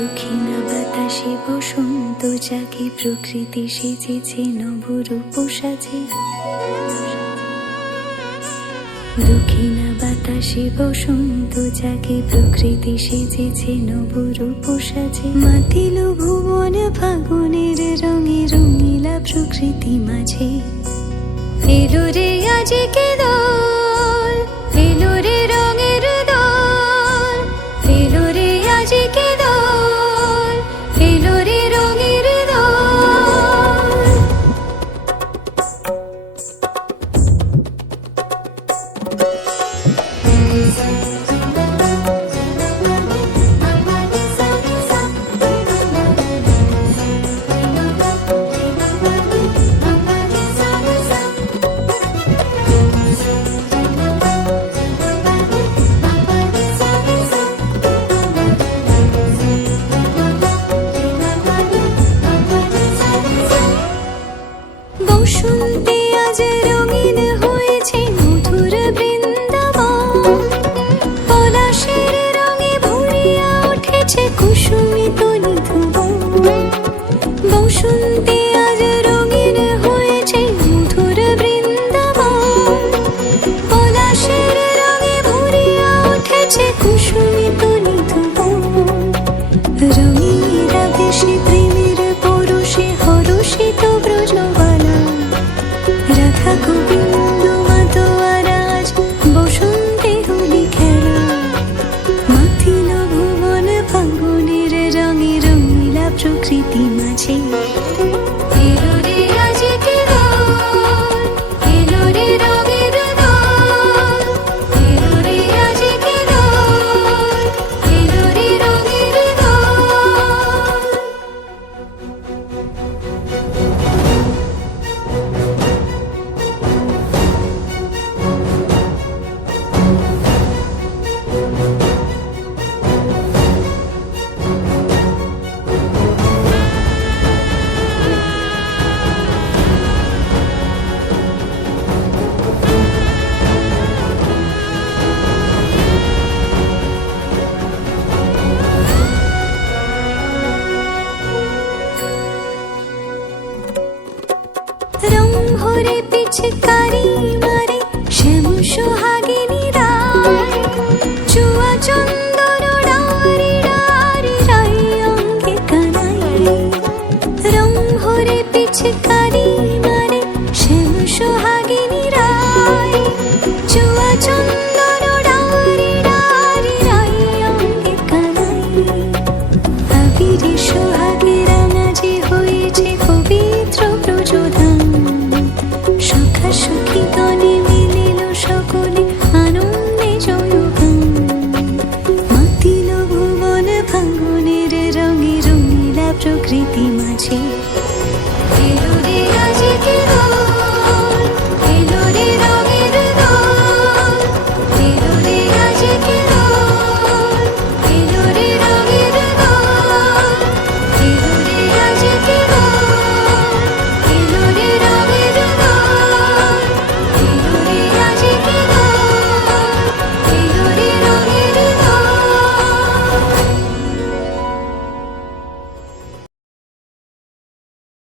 দক্ষিণা বাতাসে বসন্ত জাগে, প্রকৃতি সেজেছে নবরূপ সাজে। দক্ষিণা বাতাসে বসন্ত জাগে, প্রকৃতি সেজেছে নবরূপ সাজে। মাতিল ভুবন ফাগুনের রঙে, রঙিলা প্রকৃতি মাঝে। এলো রে আজকে দোল, এলো রে রঙের দোল, এলো রে আজকে দোল, এলো রে রঙের দোল। বসন্তে আজ রঙিন হয়েছে মধুর বৃন্দাবন, পলাশের রঙে ভরিয়া উঠেছে কুসুমিত নিধুবন। বসন্তে আজ রঙিন হয়েছে মধুর বৃন্দাবন, পলাশের রঙে ভরিয়া উঠেছে কুসুমিত নিধুবন। রঙিনীরা বেশি প্রেমের পরশে হরষিত ব্রজবালা, রাধা গোবিন্দ মাতোয়ার আজ বসন্তে হোলি খেলা। মাতিল ভুবন ফাগুনের রঙে, রঙিলা প্রকৃতি মাঝে। এলো রে আজকে দোল, এলো রে রঙের দোল, এলো রে আজকে দোল, এলো রে রঙের দোল। রং ভরে পিচকারি মারে শ্যাম সোহাগিনী রায়, চুয়া চন্দন ডারি ডারি রাই অঙ্গে কানাই। রং ভরে পিচকারি